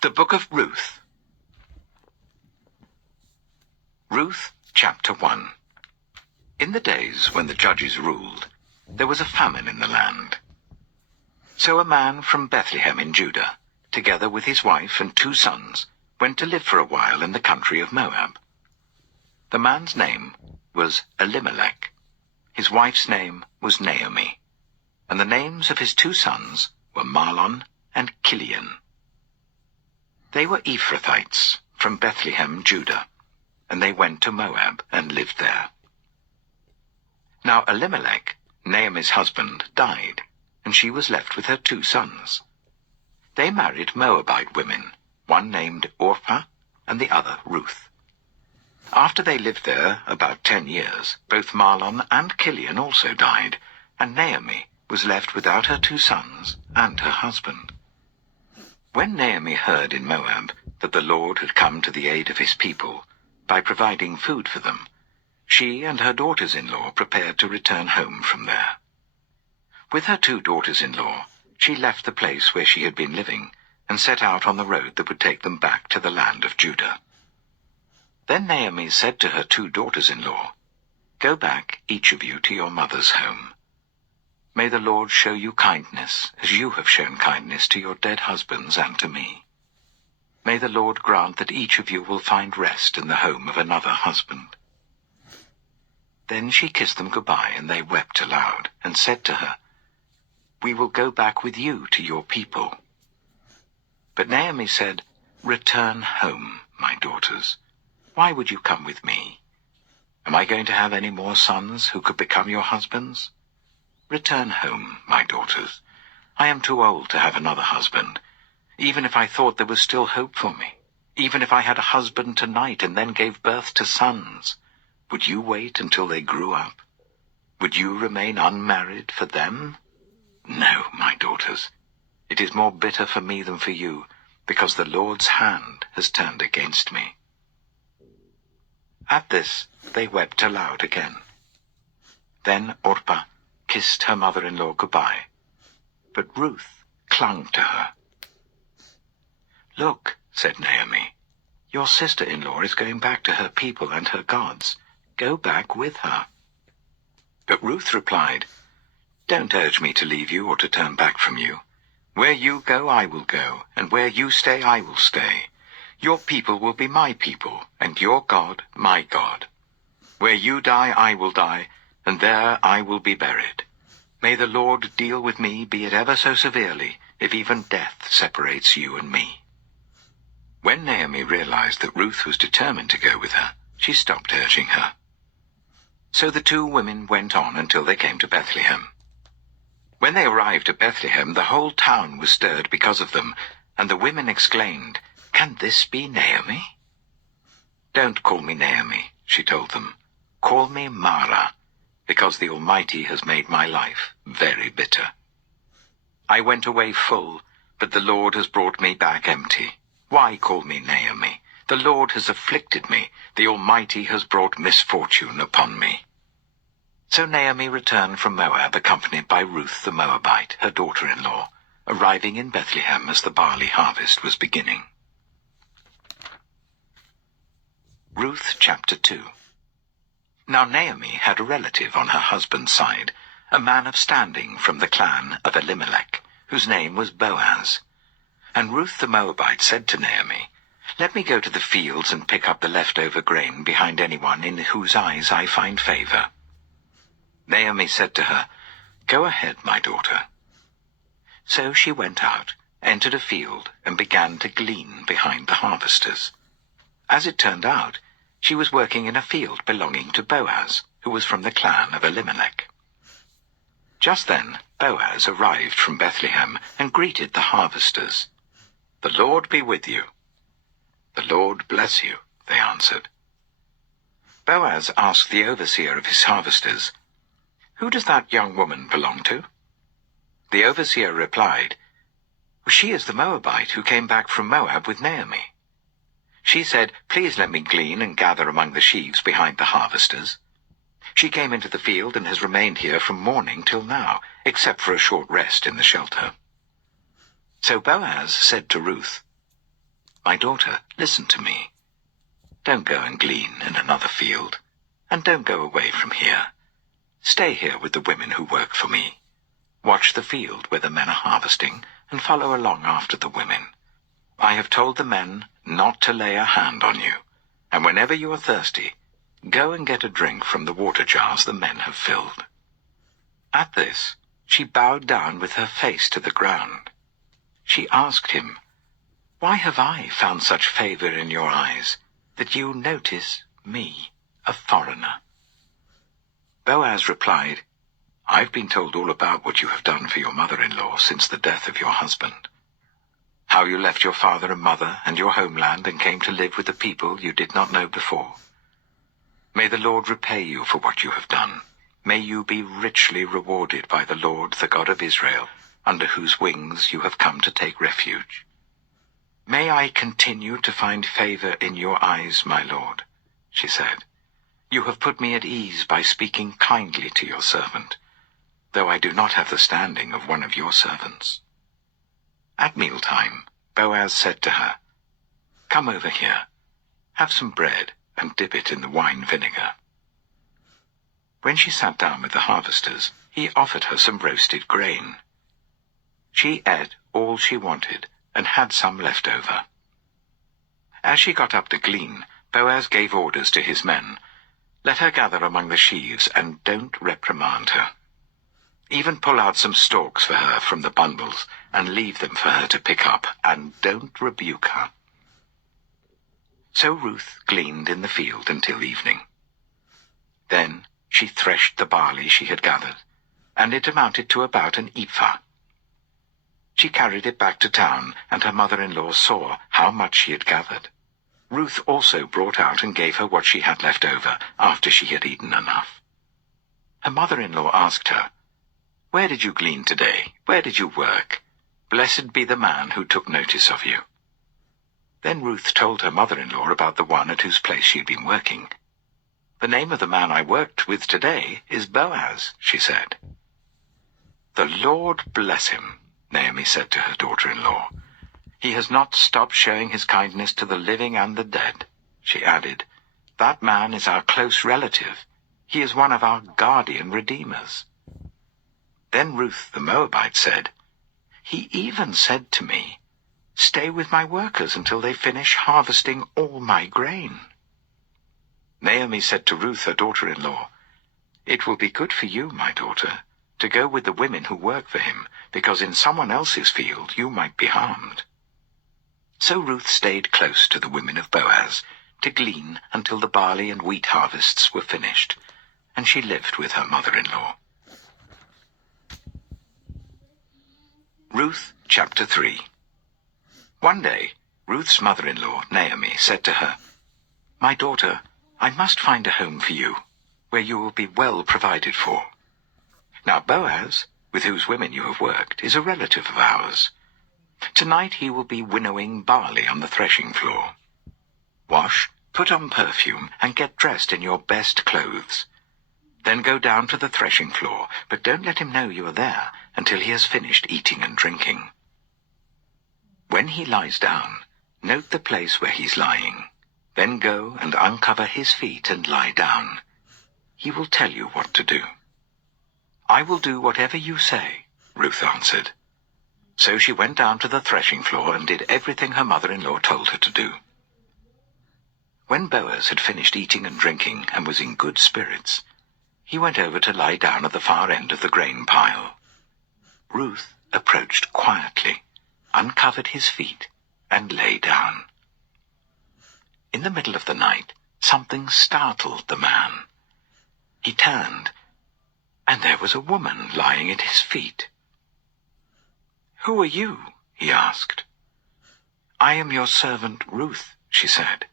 The Book of Ruth. Ruth, chapter 1. In the days when the judges ruled, there was a famine in the land. So a man from Bethlehem in Judah, together with his wife and 2 sons, went to live for a while in the country of Moab. The man's name was Elimelech. His wife's name was Naomi, and the names of his 2 sons were Mahlon and Chilion. They were Ephrathites from Bethlehem, Judah, and they went to Moab and lived there. Now Elimelech, Naomi's husband, died, and she was left with her 2 sons. They married Moabite women, one named Orpah and the other Ruth. After they lived there about 10 years, both Mahlon and Chilion also died, and Naomi was left without her 2 sons and her husband. When Naomi heard in Moab that the Lord had come to the aid of his people by providing food for them, she and her daughters-in-law prepared to return home from there. With her 2 daughters-in-law, she left the place where she had been living and set out on the road that would take them back to the land of Judah. Then Naomi said to her 2 daughters-in-law, "Go back, each of you, to your mother's home. May the Lord show you kindness, as you have shown kindness to your dead husbands and to me. May the Lord grant that each of you will find rest in the home of another husband." Then she kissed them goodbye, and they wept aloud, and said to her, "We will go back with you to your people." But Naomi said, "Return home, my daughters. Why would you come with me? Am I going to have any more sons who could become your husbands? Return home, my daughters. I am too old to have another husband. Even if I thought there was still hope for me, even if I had a husband tonight and then gave birth to sons, would you wait until they grew up? Would you remain unmarried for them? No, my daughters. It is more bitter for me than for you, because the Lord's hand has turned against me." At this they wept aloud again. Then Orpah kissed her mother-in-law goodbye, but Ruth clung to her. "Look," said Naomi, "your sister-in-law is going back to her people and her gods. Go back with her." But Ruth replied, "Don't urge me to leave you or to turn back from you. Where you go, I will go, and where you stay, I will stay. Your people will be my people, and your God, my God. Where you die, I will die, and there I will be buried. May the Lord deal with me, be it ever so severely, if even death separates you and me." When Naomi realized that Ruth was determined to go with her, she stopped urging her. So the 2 women went on until they came to Bethlehem. When they arrived at Bethlehem, the whole town was stirred because of them, and the women exclaimed, "Can this be Naomi?" "Don't call me Naomi," she told them. "Call me Mara, because the Almighty has made my life very bitter. I went away full, but the Lord has brought me back empty. Why call me Naomi? The Lord has afflicted me. The Almighty has brought misfortune upon me." So Naomi returned from Moab, accompanied by Ruth the Moabite, her daughter-in-law, arriving in Bethlehem as the barley harvest was beginning. Ruth chapter 2. Now Naomi had a relative on her husband's side, a man of standing from the clan of Elimelech, whose name was Boaz. And Ruth the Moabite said to Naomi, "Let me go to the fields and pick up the leftover grain behind anyone in whose eyes I find favor." Naomi said to her, "Go ahead, my daughter." So she went out, entered a field, and began to glean behind the harvesters. As it turned out, she was working in a field belonging to Boaz, who was from the clan of Elimelech. Just then Boaz arrived from Bethlehem and greeted the harvesters. "The Lord be with you." "The Lord bless you," they answered. Boaz asked the overseer of his harvesters, "Who does that young woman belong to?" The overseer replied, "She is the Moabite who came back from Moab with Naomi. She said, 'Please let me glean and gather among the sheaves behind the harvesters.' She came into the field and has remained here from morning till now, except for a short rest in the shelter." So Boaz said to Ruth, "My daughter, listen to me. Don't go and glean in another field, and don't go away from here. Stay here with the women who work for me. Watch the field where the men are harvesting, and follow along after the women. I have told the men not to lay a hand on you, and whenever you are thirsty, go and get a drink from the water jars the men have filled." At this, she bowed down with her face to the ground. She asked him, "Why have I found such favor in your eyes, that you notice me, a foreigner?" Boaz replied, "I've been told all about what you have done for your mother-in-law since the death of your husband. How you left your father and mother and your homeland and came to live with the people you did not know before. May the Lord repay you for what you have done. May you be richly rewarded by the Lord, the God of Israel, under whose wings you have come to take refuge. May I continue to find favor in your eyes, my Lord," she said. "You have put me at ease by speaking kindly to your servant, though I do not have the standing of one of your servants." At mealtime, Boaz said to her, "Come over here, have some bread and dip it in the wine vinegar." When she sat down with the harvesters, he offered her some roasted grain. She ate all she wanted and had some left over. As she got up to glean, Boaz gave orders to his men, "Let her gather among the sheaves and don't reprimand her. Even pull out some stalks for her from the bundles and leave them for her to pick up, and don't rebuke her." So Ruth gleaned in the field until evening. Then she threshed the barley she had gathered, and it amounted to about an ephah. She carried it back to town, and her mother-in-law saw how much she had gathered. Ruth also brought out and gave her what she had left over after she had eaten enough. Her mother-in-law asked her, "Where did you glean today? Where did you work? Blessed be the man who took notice of you." Then Ruth told her mother-in-law about the one at whose place she had been working. "The name of the man I worked with today is Boaz," she said. "The Lord bless him," Naomi said to her daughter-in-law. "He has not stopped showing his kindness to the living and the dead." She added, "That man is our close relative. He is one of our guardian redeemers." Then Ruth the Moabite said, "He even said to me, 'Stay with my workers until they finish harvesting all my grain.'" Naomi said to Ruth, her daughter-in-law, "It will be good for you, my daughter, to go with the women who work for him, because in someone else's field you might be harmed." So Ruth stayed close to the women of Boaz to glean until the barley and wheat harvests were finished, and she lived with her mother-in-law. Ruth chapter 3. One day, Ruth's mother-in-law, Naomi, said to her, "My daughter, I must find a home for you, where you will be well provided for. Now Boaz, with whose women you have worked, is a relative of ours. Tonight he will be winnowing barley on the threshing floor. Wash, put on perfume, and get dressed in your best clothes. Then go down to the threshing floor, but don't let him know you are there until he has finished eating and drinking. When he lies down, note the place where he's lying. Then go and uncover his feet and lie down. He will tell you what to do." "I will do whatever you say," Ruth answered. So she went down to the threshing floor and did everything her mother-in-law told her to do. When Boaz had finished eating and drinking and was in good spirits, he went over to lie down at the far end of the grain pile. Ruth approached quietly, uncovered his feet, and lay down. In the middle of the night, something startled the man. He turned, and there was a woman lying at his feet. "Who are you?" he asked. "I am your servant Ruth," she said.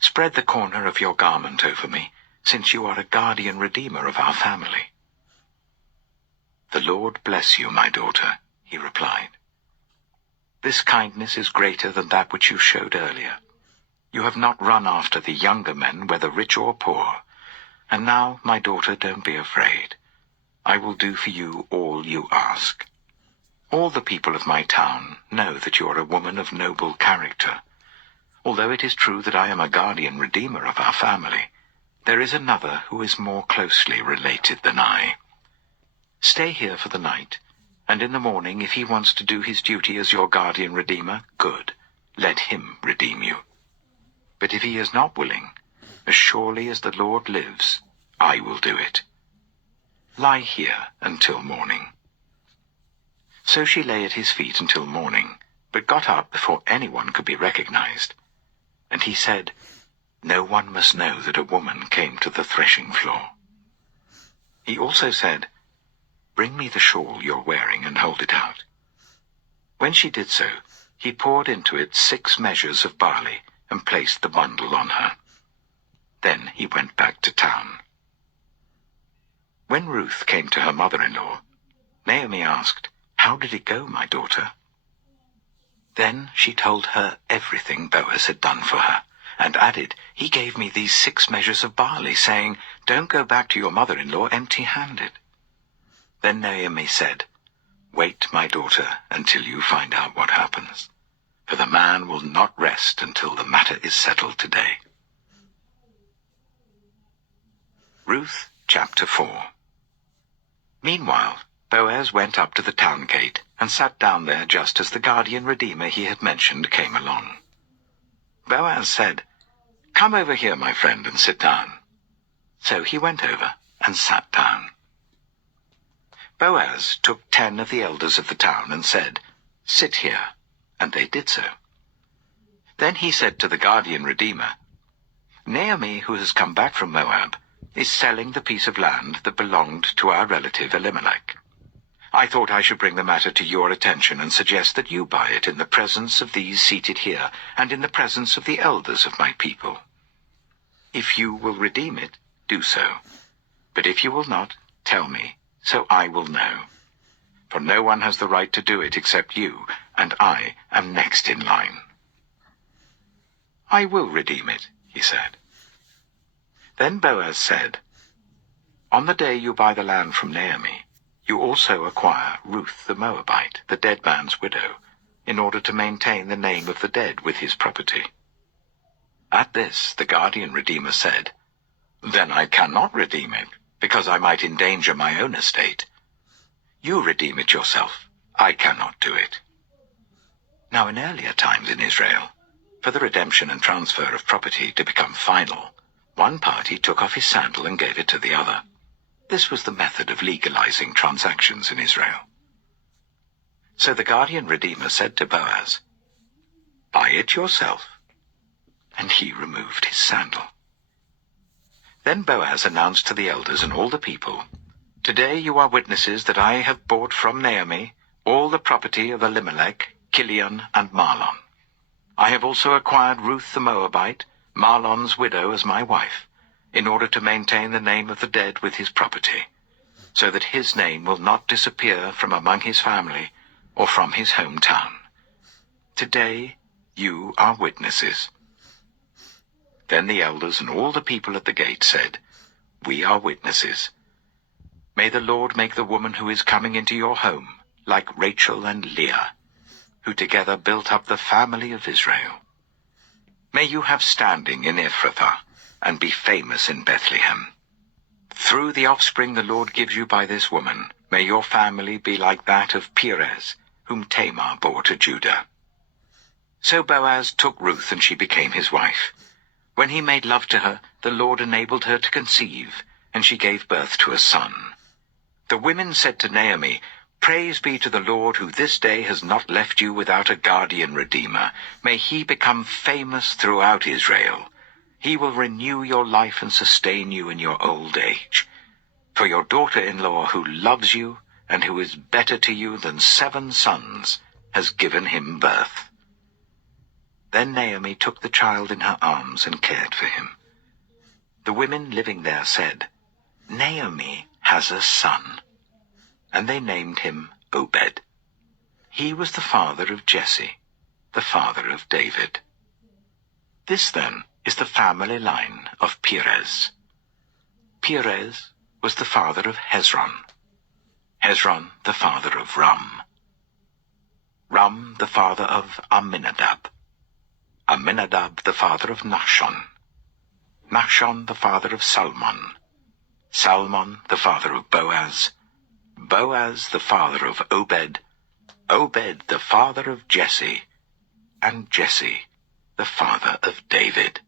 "Spread the corner of your garment over me, since you are a guardian redeemer of our family." "The Lord bless you, my daughter," he replied. "This kindness is greater than that which you showed earlier. You have not run after the younger men, whether rich or poor. And now, my daughter, don't be afraid. I will do for you all you ask. All the people of my town know that you are a woman of noble character, Although it is true that I am a guardian redeemer of our family, there is another who is more closely related than I. Stay here for the night, and in the morning, if he wants to do his duty as your guardian redeemer, good, let him redeem you. But if he is not willing, as surely as the Lord lives, I will do it. Lie here until morning." So she lay at his feet until morning, but got up before anyone could be recognized. And he said, "No one must know that a woman came to the threshing floor." He also said, "Bring me the shawl you're wearing and hold it out." When she did so, he poured into it 6 measures of barley and placed the bundle on her. Then he went back to town. When Ruth came to her mother-in-law, Naomi asked, "How did it go, my daughter?" Then she told her everything Boaz had done for her, and added, "He gave me these 6 measures of barley, saying, 'Don't go back to your mother-in-law empty-handed.'" Then Naomi said, "Wait, my daughter, until you find out what happens, for the man will not rest until the matter is settled today." Ruth chapter 4. Meanwhile, Boaz went up to the town gate and sat down there just as the guardian redeemer he had mentioned came along. Boaz said, "Come over here, my friend, and sit down." So he went over and sat down. Boaz took 10 of the elders of the town and said, "Sit here," and they did so. Then he said to the guardian redeemer, "Naomi, who has come back from Moab, is selling the piece of land that belonged to our relative Elimelech. I thought I should bring the matter to your attention and suggest that you buy it in the presence of these seated here and in the presence of the elders of my people. If you will redeem it, do so. But if you will not, tell me, so I will know. For no one has the right to do it except you, and I am next in line." "I will redeem it," he said. Then Boaz said, "On the day you buy the land from Naomi, you also acquire Ruth the Moabite, the dead man's widow, in order to maintain the name of the dead with his property." At this the guardian redeemer said, "Then I cannot redeem it, because I might endanger my own estate. You redeem it yourself. I cannot do it." Now in earlier times in Israel, for the redemption and transfer of property to become final, one party took off his sandal and gave it to the other. This was the method of legalizing transactions in Israel. So the guardian redeemer said to Boaz, "Buy it yourself." And he removed his sandal. Then Boaz announced to the elders and all the people, "Today you are witnesses that I have bought from Naomi all the property of Elimelech, Kilion, and Mahlon. I have also acquired Ruth the Moabite, Mahlon's widow, as my wife, in order to maintain the name of the dead with his property, so that his name will not disappear from among his family or from his hometown. Today you are witnesses." Then the elders and all the people at the gate said, "We are witnesses. May the Lord make the woman who is coming into your home like Rachel and Leah, who together built up the family of Israel. May you have standing in Ephrathah, and be famous in Bethlehem. Through the offspring the Lord gives you by this woman, may your family be like that of Perez, whom Tamar bore to Judah." So Boaz took Ruth, and she became his wife. When he made love to her, the Lord enabled her to conceive, and she gave birth to a son. The women said to Naomi, "Praise be to the Lord, who this day has not left you without a guardian redeemer. May he become famous throughout Israel. He will renew your life and sustain you in your old age. For your daughter-in-law, who loves you and who is better to you than 7 sons, has given him birth." Then Naomi took the child in her arms and cared for him. The women living there said, "Naomi has a son." And they named him Obed. He was the father of Jesse, the father of David. This, then, is the family line of Perez. Perez was the father of Hezron. Hezron the father of Ram. Ram the father of Amminadab. Amminadab the father of Nahshon, Nahshon the father of Salmon, Salmon the father of Boaz, Boaz the father of Obed, Obed the father of Jesse, and Jesse the father of David.